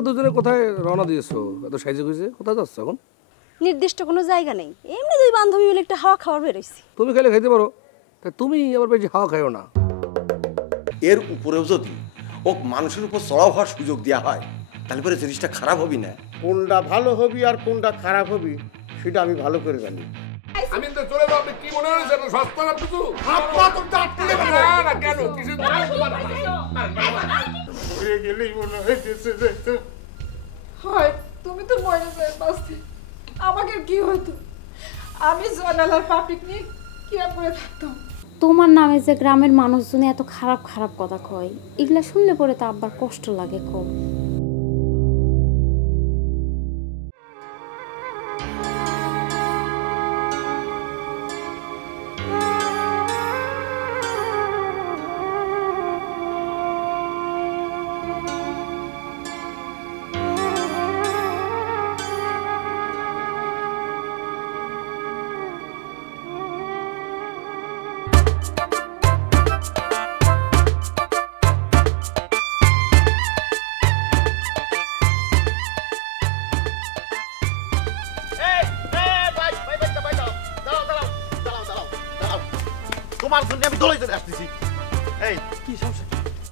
তোমরা দুজনে কোথায় রওনা দিয়েছো? এত সাইজে গুইজে কোথায় যাচ্ছ এখন? নির্দিষ্ট কোনো জায়গা নেই, এমনি দুই বান্ধবী মিলে একটা হাওয়া খাওয়ার বেরোইছি। তুমি খাইলে খাইতে পারো, তা তুমি আবার বেশি হাওয়া খাইও না। এর উপরেও যদি ও মানুষের উপর চড়াও হওয়ার সুযোগ দেওয়া হয় তাহলে পরে জিনিসটা খারাপ হবি না। কোনটা ভালো হবি আর কোনটা খারাপ হবি সেটা আমি ভালো করে জানি। আমি তো চলে যাবো, আপনি কি মনে হয়েছে সস্তা না কিছু? না কেন কিছু গেলেই মনে হয়েছে যে হয় তুমি তো মরে যায় বাঁচতে, আমাকে কি হতো? আমি জয়নালার পাপিক নিয়ে কি করে থাকতাম? তোমার নামে যে গ্রামের মানুষজন এত খারাপ খারাপ কথা কয়, এগুলা শুনলে পরে তো আব্বার কষ্ট লাগে খুব। তোমার জন্য আমি দৌড়াইতে আসতেছি। এই কি সমস্যা?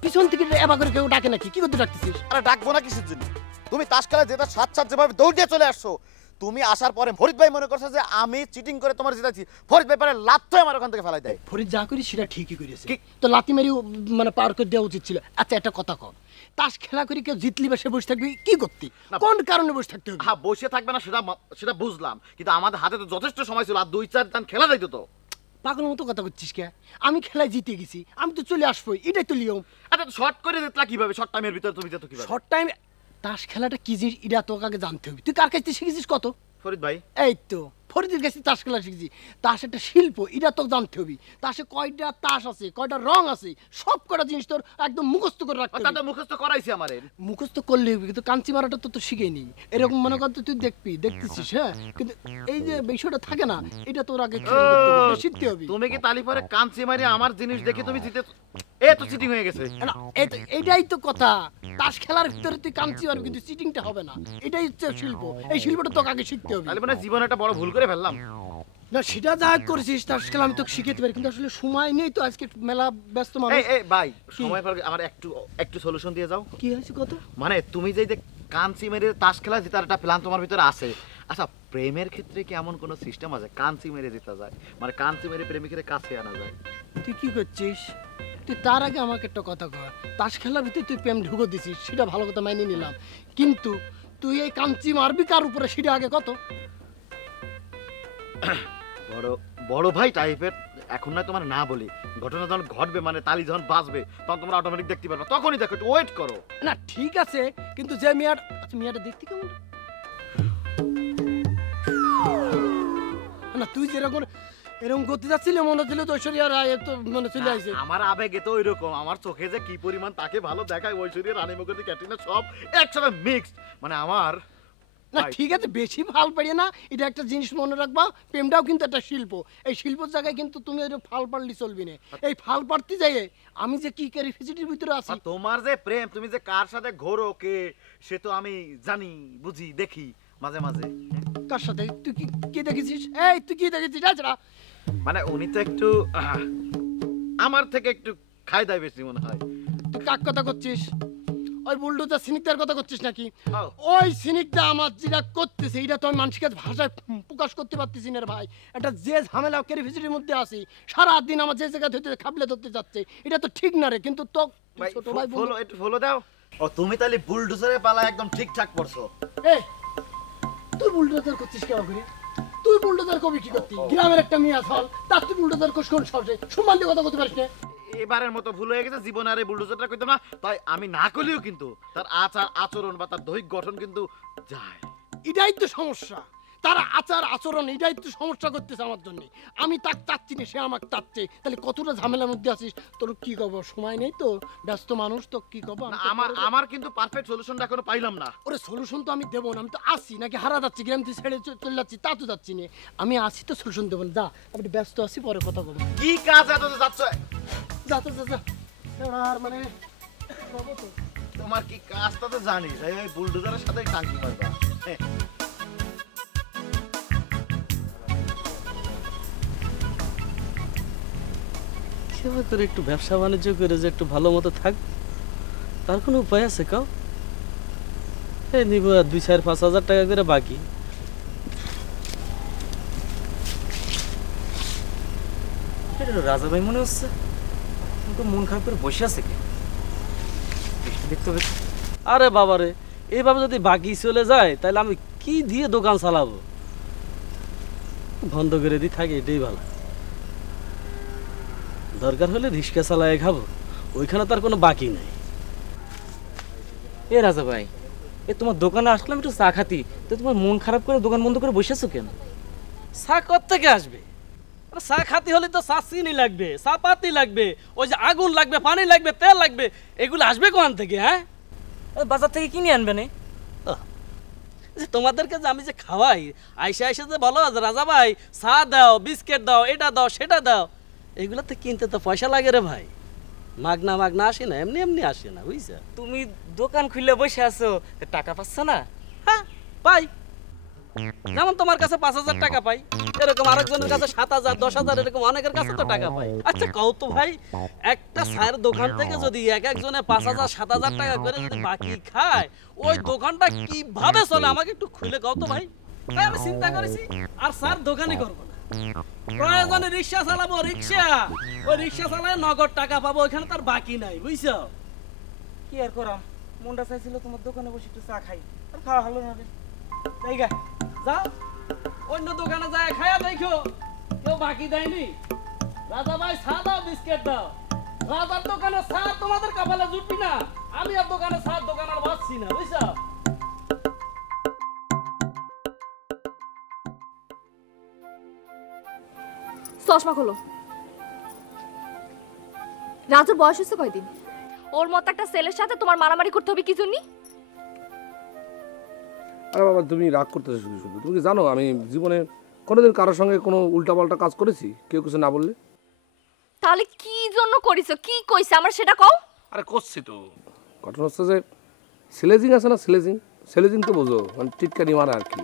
পিছন থেকে এবার করে কেউ ডাকে নাকি? কি করতে ডাকতেছিস? আরে ডাকবো না কিসের জন্য? তুমি তাস খেলা যেটা সাত সাত যেভাবে দৌড় দিয়ে চলে আসছো, তুমি আসার পরে ফরিদ ভাই মনে করছে যে আমি চিটিং করে তোমার জিতাচ্ছি। ফরিদ ভাই পরে লাথ আমার ওখান থেকে ফেলাই দেয়। ফরিদ যা করি সেটা ঠিকই করেছে, তো লাথি মেরি মানে পার করে দেওয়া উচিত ছিল। আচ্ছা একটা কথা কর, তাস খেলা করে কেউ জিতলি বসে বসে থাকবি কি করতি? কোন কারণে বসে থাকতে হবে? হ্যাঁ বসে থাকবে না সেটা বুঝলাম, কিন্তু আমাদের হাতে তো যথেষ্ট সময় ছিল, আর 2-4 রান খেলা যাইতো তো। পাগল মতো কথা করছিস কে? আমি খেলায় জিতে গেছি, আমি তো চলে আসবো, এটাই তো নিয়ম। আচ্ছা শর্ট করে জিতলা কিভাবে? শর্ট টাইমের ভিতরে তুমি যেত কিভাবে? শর্ট টাইম তাস খেলাটা কি জিনিস এটা তোকে আগে জানতে হবে। তুই কার কাছ থেকে শিখেছিস? কত? ফরিদ ভাই। এই তো ফরিদের কাছে তাস খেলা শিখেছি। তাস একটা শিল্প, এটা তোকে জানতে হবে। তাসে কয়টা তাস আছে, কয়টা রং আছে, সব কটা জিনিস তোর একদম মুখস্থ করে রাখতে হবে। মুখস্থ করাইছি আমার। মুখস্থ করলে হবে, কিন্তু কাঞ্চি মারাটা তো শিখেনি। এরকম মনে কর তুই দেখতেছিস, হ্যাঁ, কিন্তু এই যে বিষয়টা থাকে না, এটা তোর আগে শিখতে হবে। তুমি কি তালি পরে কাঞ্চি মারি আমার জিনিস দেখে তুমি জিতে? এ তো চিটিং হয়ে গেছে। না এটাই তো কথা, তাস খেলার ভিতরে তুই কাঞ্চি মারবি কিন্তু চিটিংটা হবে না। এটাই হচ্ছে শিল্প, এই শিল্পটা তোকে আগে শিখতে হবে। তাহলে মানে জীবনে একটা বড় ভুল করে ফেললাম। না সেটা যা করেছিস তাস খেলা আমি তোকে শিখাতে পারি, কিন্তু আসলে সময় নেই তো, আজকে মেলা ব্যস্ত মানুষ। এই ভাই সময় পর আমার একটু সলিউশন দিয়ে যাও। কি হয়েছে কথা? মানে তুমি যে কাঞ্চি মেরে তাস খেলা জেতার একটা প্ল্যান তোমার ভিতরে আছে, আচ্ছা প্রেমের ক্ষেত্রে কি এমন কোনো সিস্টেম আছে কাঞ্চি মেরে জেতা যায়? মানে কাঞ্চি মেরে প্রেমিকের কাছে আনা যায়? তুই কি করছিস? তুই তার আগে আমাকে একটা কথা কর, তাস খেলার ভিতরে তুই প্রেম ঢুকে দিছিস, সেটা ভালো কথা মাইনে নিলাম, কিন্তু তুই এই কাঞ্চি মারবি কার উপরে সেটা আগে কত? বড় ভাই টাইপের এখন না তোমার না বলি, ঘটনা যখন ঘটবে মানে তালি যখন বাজবে তখন তোমরা অটোমেটিক দেখতে পারবে, তখনই দেখো, একটু ওয়েট করো। না ঠিক আছে, কিন্তু যে মেয়েটা দেখতে কেমন? না তুই যেরকম এরকম করতে যাচ্ছিল মনে হচ্ছিল তো ঐশ্বরিয়া রায় তো মনে চলে আসে। আমার আবেগে তো ওইরকম, আমার চোখে যে কি পরিমাণ তাকে ভালো দেখায়, ঐশ্বরিয়া রানী মুখার্জি ক্যাটরিনা সব একসাথে মিক্সড, মানে আমার না ঠিক আছে, বেশি ফাল পারিয়ে না, এটা একটা জিনিস মনে রাখবা, প্রেমটাও কিন্তু একটা শিল্প। এই শিল্পের জায়গায় কিন্তু তুমি ফাল পারলি চলবি না। এই ফাল পারতে যাই আমি যে কি ক্যারিফিসিটির ভিতরে আছি। তোমার যে প্রেম, তুমি যে কার সাথে ঘোরো কে সে তো আমি জানি, বুঝি, দেখি মাঝে মাঝে। কার সাথে? তুই কি দেখেছিস? এই তুই কি দেখেছিস? আচ্ছা মানে উনি তো একটু আমার থেকে একটু খাই দায় বেশি মনে হয়। তুই কার কথা করছিস? ওই বুলডোজার সিনিকটার কথা করছিস নাকি? ওই সিনিকটা আমার যেটা করতেছে এটা তো আমি মানুষের ভাষায় প্রকাশ করতে পারতেছি না ভাই। এটা যে ঝামেলা ক্যারিফিসিটির মধ্যে আছি, সারাদিন আমার যে জায়গা ধরতে খাবলে ধরতে যাচ্ছে, এটা তো ঠিক না রে। কিন্তু তো ছোট ভাই বলো, একটু ফলো দাও। ও তুমি তাহলে বুলডোজারের পালা একদম ঠিকঠাক পড়ছো। এই তুই বুলডোজার করছিস কেন করে? তুই বুলডোজার কবি কি করতি? গ্রামের একটা মেয়ে আছল, তার তুই বুলডোজার কোন সাহসে সম্মান দিয়ে কথা বলতে পারিস না? এবারের মতো ভুল হয়ে গেছে, জীবনে আর এই বুলডোজারটা কইতাম না। তাই আমি না করলেও কিন্তু তার আচার আচরণ বা তার দৈহিক গঠন কিন্তু যায়। এটাই তো সমস্যা, তার আচার আচরণ এটাই তো সমস্যা করতেছে আমার জন্য। আমি তাকে চাচ্ছি না, সে আমাকে চাচ্ছে, তাহলে কতটা ঝামেলার মধ্যে আছিস। তোর কি কব, সময় নেই তো, ব্যস্ত মানুষ তো, কি কব। আমার কিন্তু পারফেক্ট সলিউশনটা এখনো পাইলাম না। ওরে সলিউশন তো আমি দেবো না, আমি তো আসি নাকি হারা যাচ্ছি, গ্রাম থেকে ছেড়ে চলে যাচ্ছি, তা তো যাচ্ছি না। আমি আসি তো সলিউশন দেবো না, যা আপনি ব্যস্ত আছি, পরে কথা বলবো। কি কাজ এত যাচ্ছ? যা তো যা যা, আর মানে তোমার কি কাজটা তো জানি, এই বুলডোজারের সাথে টাঙ্কি মারবা। সেবা করে একটু ব্যবসা বাণিজ্য করে যে একটু ভালো মতো থাক, তার কোনো উপায় আছে কাউ? এই নিব 2-4-5 হাজার টাকা করে বাকি। রাজা ভাই মনে হচ্ছে মন খারাপ করে বসে আছে কি? দেখতে হবে। আরে বাবারে, এইভাবে যদি বাকি চলে যায় তাহলে আমি কি দিয়ে দোকান চালাবো? বন্ধ করে দিই, থাকে এটাই ভালো। দরকার হলে রিক্সা চালায় খাবো, ওইখানে তার কোনো বাকি নেই। এ রাজা ভাই, এ তোমার দোকানে আসলাম একটু চা খাতি, তো তোমার মন খারাপ করে দোকান বন্ধ করে বসে আছো কেন? চা কোত্থেকে আসবে? চা খাতি হলে তো চা চিনি লাগবে, চা পাতি লাগবে, ওই যে আগুন লাগবে, পানি লাগবে, তেল লাগবে, এগুলো আসবে কোন থেকে? হ্যাঁ, বাজার থেকে কিনে আনবে না? তোমাদেরকে যে আমি যে খাওয়াই, আইসা আইসা যে বলো রাজা ভাই চা দাও, বিস্কিট দাও, এটা দাও, সেটা দাও, এগুলো তো কিনতে তো পয়সা লাগে রে ভাই। মাগনা মাগনা আসে না, এমনি এমনি আসে না, বুঝছো? তুমি দোকান খুলে বসে আছো, টাকা পাচ্ছ না? হ্যাঁ পাই, যেমন তোমার কাছে 5,000 টাকা পাই, এরকম আরেকজনের কাছে 7,000, 10,000, এরকম অনেকের কাছে তো টাকা পাই। আচ্ছা কও তো ভাই, একটা চায়ের দোকান থেকে যদি এক একজনে 5,000, 7,000 টাকা করে যদি বাকি খায়, ওই দোকানটা কিভাবে চলে আমাকে একটু খুলে কও তো ভাই। তাই আমি চিন্তা করেছি আর স্যার দোকানই করবো না, প্রয়োজনে রিক্সা চালাবো, রিক্সা, ওই রিক্সা চালায় নগদ টাকা পাবো, ওইখানে তার বাকি নাই, বুঝছো? কি আর করাম, মনটা চাইছিল তোমার দোকানে বসে একটু চা খাই, আর খাওয়া হলো না রে। তাই গা যাও, অন্য দোকানে যায় খায়া দেখো কেউ বাকি দেয়নি। রাজা ভাই চা দাও, বিস্কিট দাও। রাজার দোকানে চা তোমাদের কপালে জুটবি না, আমি আর দোকানে চা দোকান আর বাঁচছি না, বুঝছো? চশমা খোলো। রাজুর বয়স হচ্ছে কয়দিন? ওর মতো একটা ছেলের সাথে তোমার মারামারি করতে হবে কি জন্য? আরে বাবা, তুমি রাগ করতেছো শুধু শুধু। তুমি কি জানো আমি জীবনে কোনোদিন কারোর সঙ্গে কোনো উল্টাপাল্টা কাজ করেছি কেউ কিছু না বললে? তাহলে কি জন্য করিছো, কি কইছে আমার সেটা কও। আরে করছি তো। ঘটনা হচ্ছে যে স্লেজিং আছে না, স্লেজিং, স্লেজিং তো বোঝো, মানে টিটকারি মারা আর কি।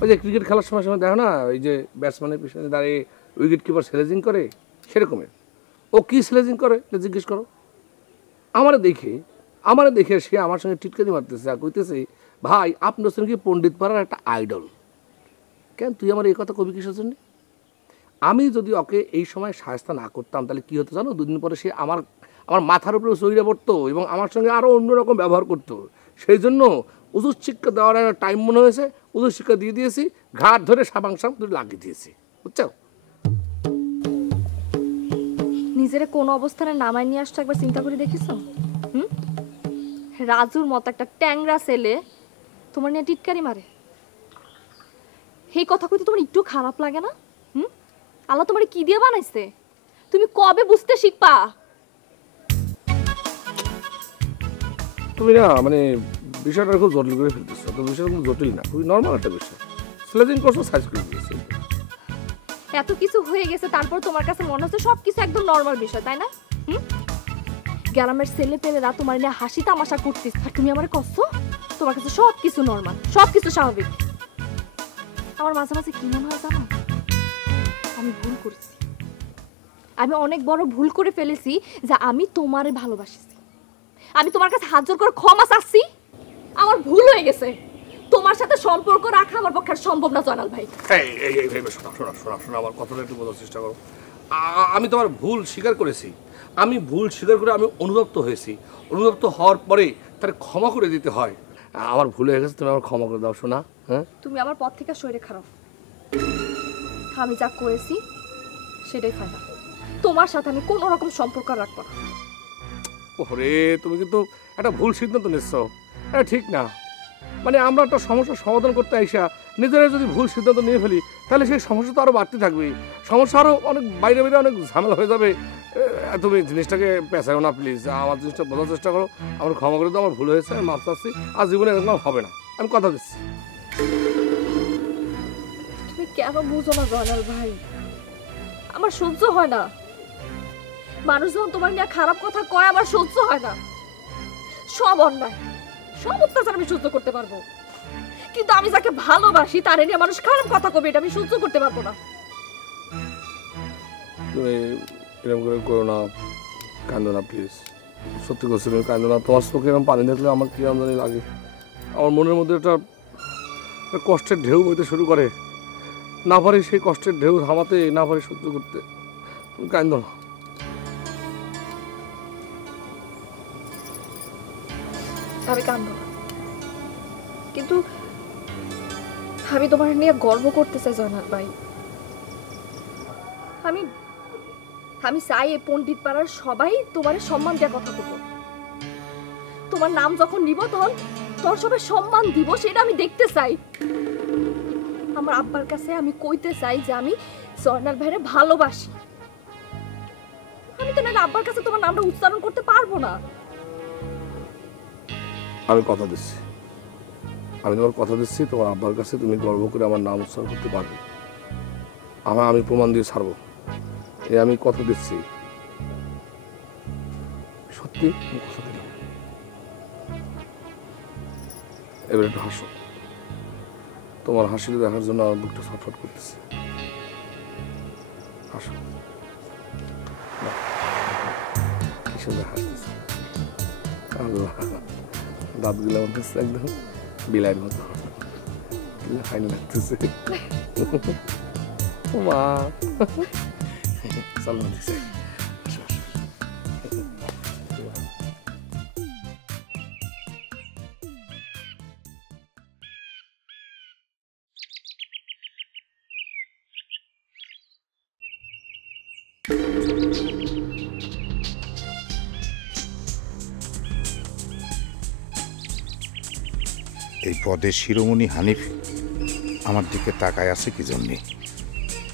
ওই যে ক্রিকেট খেলার সময় সময় দেখো না, ওই যে ব্যাটসম্যানের পিছনে দাঁড়িয়ে উইকেট কিপার স্লেজিং করে, সেরকমের। ও কি স্লেজিং করে এটা জিজ্ঞেস করো। আমারে দেখে সে আমার সঙ্গে টিটকারি মারতেছে আর কইতেছে, ভাই আপনি হচ্ছেন কি পণ্ডিত পাড়ার একটা আইডল। কেন তুই আমার এই কথা কবি কিসের জন্য? আমি যদি ওকে এই সময় সাহায্য না করতাম তাহলে কি হতো জানো? দুদিন পরে সে আমার মাথার উপরে চড়িয়ে পড়তো এবং আমার সঙ্গে আরও অন্যরকম ব্যবহার করতো। সেই জন্য উচিত শিক্ষা দেওয়ার একটা টাইম মনে হয়েছে, উচিত শিক্ষা দিয়ে দিয়েছি, ঘাট ধরে সাবাংসাম ধরে লাগিয়ে দিয়েছি, বুঝছো? নিজের কোন অবস্থানে নামাই নিয়ে আসছো একবার চিন্তা করে দেখিছো? রাজুর মতো একটা ট্যাংরা ছেলে তোমার নিয়ে টিটকারি মারে, এই কথা কইতে তোমার একটু খারাপ লাগে না? আল্লাহ তোমার কি দিয়ে বানাইছে, তুমি কবে বুঝতে শিখবা? তুমি না মানে বিষয়টা খুব জটিল করে ফেলতেছো। তো বিষয়টা খুব জটিল না, খুবই নর্মাল একটা বিষয়। স্লেজিং করছো, সাইজ করে দিয়েছে। এত কিছু হয়ে গেছে তারপর তোমার কাছে মনে হচ্ছে সব কিছু একদম নর্মাল বিষয়, তাই না? গ্রামের ছেলে পেলেরা তোমার নিয়ে হাসি তামাশা করছিস আর তুমি আমার কষ্ট, তোমার কাছে সব কিছু নর্মাল, সব কিছু স্বাভাবিক। আমার মাঝে মাঝে কি মনে হয় জানো? আমি ভুল করেছি, আমি অনেক বড় ভুল করে ফেলেছি যে আমি তোমারে ভালোবাসিছি, আমি তোমার কাছে হাত জোর করে ক্ষমা চাচ্ছি। আমার ভুল হয়ে গেছে, তোমার সাথে সম্পর্ক রাখা আমার পক্ষে সম্ভব না জয়নাল ভাই। শোনা আমার কথাটা একটু বোঝার চেষ্টা করো। আমি তোমার ভুল স্বীকার করেছি, আমি ভুল স্বীকার করে আমি অনুতপ্ত হয়েছি। অনুতপ্ত হওয়ার পরে তার ক্ষমা করে দিতে হয়। আমার ভুল হয়ে গেছে, তুমি আমার ক্ষমা করে দাও শোনা। হ্যাঁ, তুমি আমার পথ থেকে সরে খারাপ, আমি যা করেছি সেটাই ফাইনাল, তোমার সাথে আমি কোনো রকম সম্পর্ক রাখবো না। ওরে তুমি কিন্তু একটা ভুল সিদ্ধান্ত নিচ্ছ, এটা ঠিক না। মানে আমরা একটা সমস্যার সমাধান করতে আইসা নিজেরা যদি ভুল সিদ্ধান্ত নিয়ে ফেলি তাহলে সেই সমস্যা তো আরও বাড়তে থাকবে, সমস্যা আরও অনেক বাইরে বাইরে অনেক ঝামেলা হয়ে যাবে। তুমি জিনিসটাকে পেঁচাও না প্লিজ, আমার জিনিসটা বোঝার চেষ্টা করো। আমার ক্ষমা করে দাও, আমার ভুল হয়েছে, আমি মাফ চাচ্ছি, আর জীবনে এরকম হবে না, আমি কথা দিচ্ছি। তুমি কেন বুঝো না জয়নাল ভাই? আমার সহ্য হয় না, মানুষ যখন তোমার নিয়ে খারাপ কথা কয় আমার সহ্য হয় না। সব অন্যায়, সব অত্যাচার আমি সহ্য করতে পারবো, কিন্তু আমি যাকে ভালোবাসি তারে নিয়ে মানুষ খারাপ কথা কবে এটা আমি সহ্য করতে পারবো না। তুমি এরকম করে করো না, কান্দো না প্লিজ, সত্যি করছি তুমি কান্দো না। তোমার চোখে এরকম পানি দেখলে আমার কি আমদানি লাগে, আমার মনের মধ্যে একটা কষ্টের ঢেউ বইতে শুরু করে, না পারি সেই কষ্টের ঢেউ থামাতে, না পারি সহ্য করতে। তুমি কান্দো না। আমি কান্দো না, কিন্তু আমি তোমার নিয়ে গর্ব করতে চাই জয়নাল ভাই। আমি আমি চাই এই পণ্ডিত পাড়ার সবাই তোমার সম্মান দেওয়ার কথা বলবো। তোমার নাম যখন নিব তখন তোর সবাই সম্মান দিব, সেটা আমি দেখতে চাই। আমার আব্বার কাছে আমি কইতে চাই যে আমি জয়নাল ভাইরে ভালোবাসি। আমি তো না আব্বার কাছে তোমার নামটা উচ্চারণ করতে পারবো না। আমি কথা দিচ্ছি, আমি তোমার কথা দিচ্ছি, তোমার আব্বার কাছে তুমি গর্ব করে আমার নাম উচ্চারণ করতে পারবে। আমি প্রমাণ দিয়ে ছাড়বো, এ আমি কথা দিচ্ছি, সত্যি আমি কথা দিলাম। এবার একটু হাসো, তোমার হাসিটা দেখার জন্য আমার বুকটা ছটফট করতেছে। হাসো, কি সুন্দর হাসতেছে। আল্লাহ, দাঁতগুলো হচ্ছে একদম বিলাইয়ের মতো, ফাইন লাগতেছে। মা চলো দিছে। এই পদের শিরোমণি হানিফ আমার দিকে তাকায় আছে কি জন্যে?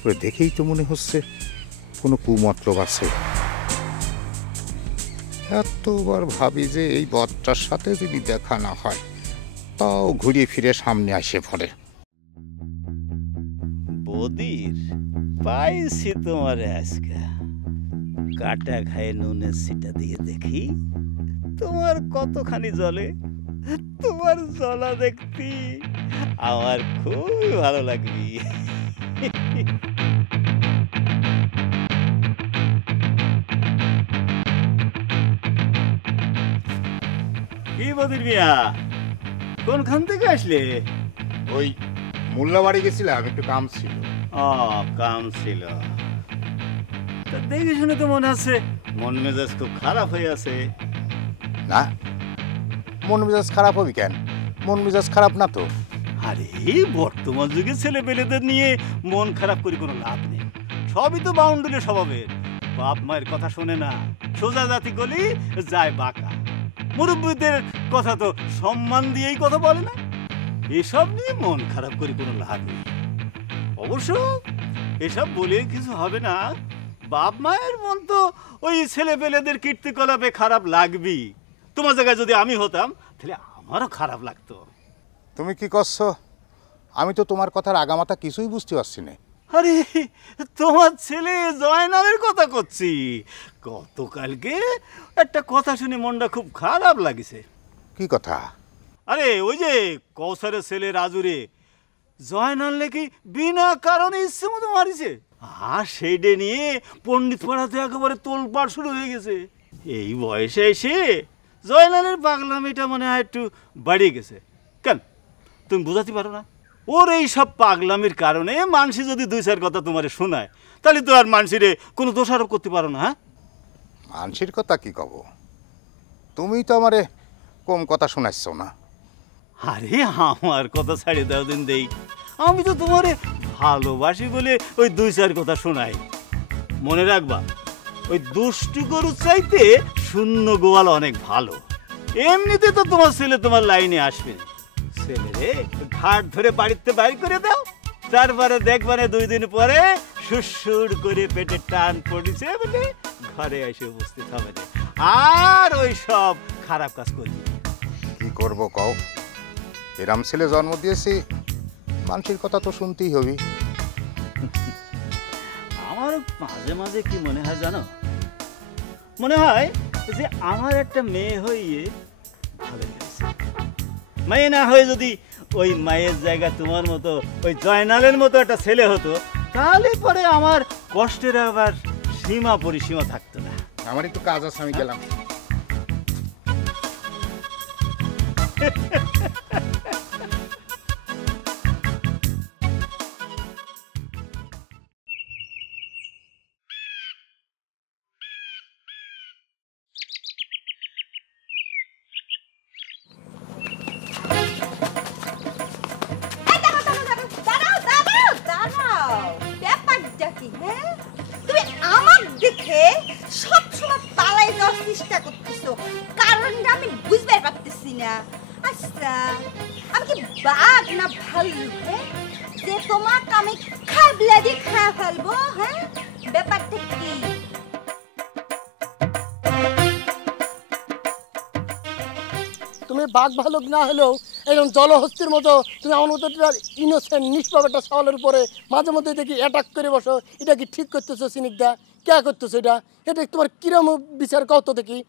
ওরে দেখেই তো মনে হচ্ছে কোনো কুমতলব আছে। এতবার ভাবি যে এই বদটার সাথে যদি দেখা না হয়, তাও ঘুরিয়ে ফিরে সামনে আসে পড়ে। বদির পাইছি তোমার আজকে, কাটা খায় নুনের সিটা দিয়ে দেখি তোমার কতখানি জলে। তোমার জলা দেখতি আমার খুবই ভালো লাগবি। কি বদির মিয়া, কোনখান থেকে আসলে? ওই মোল্লাবাড়ি গেছিলাম, একটু কাম ছিল। কাম ছিল। তা দেখে শুনে তো মনে আছে মন মেজাজ খুব খারাপ হয়ে আছে। না, মন মেজাজ খারাপ হবে কেন? মন মেজাজ খারাপ না তো। আরে বর্তমান যুগে ছেলে পেলেদের নিয়ে মন খারাপ করে কোনো লাভ নেই, সবই তো বাউন্ডুলে স্বভাবের। বাপ মায়ের কথা শোনে না, সোজা জাতি গলি যায় বাঁকা। মুরব্বীদের কথা তো সম্মান দিয়েই কথা বলে না। এসব নিয়ে মন খারাপ করে কোনো লাভ নেই। অবশ্য এসব বলে কিছু হবে না, বাপ মায়ের মন তো ওই ছেলে পেলেদের কীর্তিকলাপে খারাপ লাগবেই। তোমার জায়গায় যদি আমি হতাম তাহলে আমারও খারাপ লাগতো। তুমি কি করছো? আমি তো তোমার কথার আগামাথা কিছুই বুঝতে পারছি না। আরে তোমার ছেলে জয়নালের কথা করছি। গতকালকে একটা কথা শুনে মনটা খুব খারাপ লাগছে। কি কথা? আরে ওই যে কৌশলের ছেলে রাজুরে জয়নাল নাকি বিনা কারণে ইচ্ছে মতো মারিছে, আর সেইটা নিয়ে পণ্ডিত পাড়াতে একেবারে তোলপাড় শুরু হয়ে গেছে। এই বয়সে এসে জয়নালের পাগলামিটা মনে হয় একটু বাড়িয়ে গেছে। কেন তুমি বোঝাতে পারো না? ওর এই সব পাগলামির কারণে মানুষ যদি দুই চার কথা তোমারে শোনায়, তাহলে তো আর মানুষের কোনো দোষারোপ করতে পারো না। হ্যাঁ, মানুষের কথা কি কব? তুমি তো আমারে কম কথা শোনাচ্ছ না। আরে আমার কথা ছাড়িয়ে দাও দিন দেই, আমি তো তোমারে ভালোবাসি বলে ওই দুই চার কথা শোনাই। মনে রাখবা, ওই দুষ্টু গরুর চাইতে শূন্য গোয়াল অনেক ভালো। এমনিতে তো তোমার ছেলে তোমার লাইনে আসবে। ছেলেরে ঘাট ধরে বাড়িতে বাইর করে দাও, তারপরে দেখবানে 2 দিন পরে সুর করে পেটে টান পড়েছে বলে ঘরে এসে উপস্থিত হবে না, আর ওই সব খারাপ কাজ করবি। কি করব কও? এরাম ছেলে জন্ম দিয়েছি, মানুষের কথা তো শুনতেই হবে। আমার মাঝে মাঝে কি মনে হয় জানো? মনে হয় যে আমার একটা মেয়ে হইয়ে মায়ে না হয়ে যদি ওই মায়ের জায়গা তোমার মতো ওই জয়নালের মতো একটা ছেলে হতো, তাহলে পরে আমার কষ্টের আবার সীমা পরিসীমা থাকতো না। আমার একটু কাজ আছে, আমি গেলাম। ব্যাপারটা কি? হ্যাঁ, তুমি আমার দেখে সবসময় পালাই যাওয়ার চেষ্টা করতেছো, কারণটা আমি বুঝতে পারতেছি না। আচ্ছা, আমি কি বাঘ না ভাল্লুক যে তোমাকে আমি খাবলা দিয়ে খেয়ে ফেলবো? হ্যাঁ, ব্যাপারটা কি? তুমি বাঘ ভালুক না হলেও এরকম জলহস্তির মতো তুমি আমার মতো ইনোসেন্ট নিষ্পাপ একটা সওয়ালের উপরে মাঝে মধ্যে দেখি অ্যাটাক করে বসো। এটা কি ঠিক করতেছো সিনিকদা? কে করতেছো এটা? এটা তোমার কিরম বিচার কত দেখি?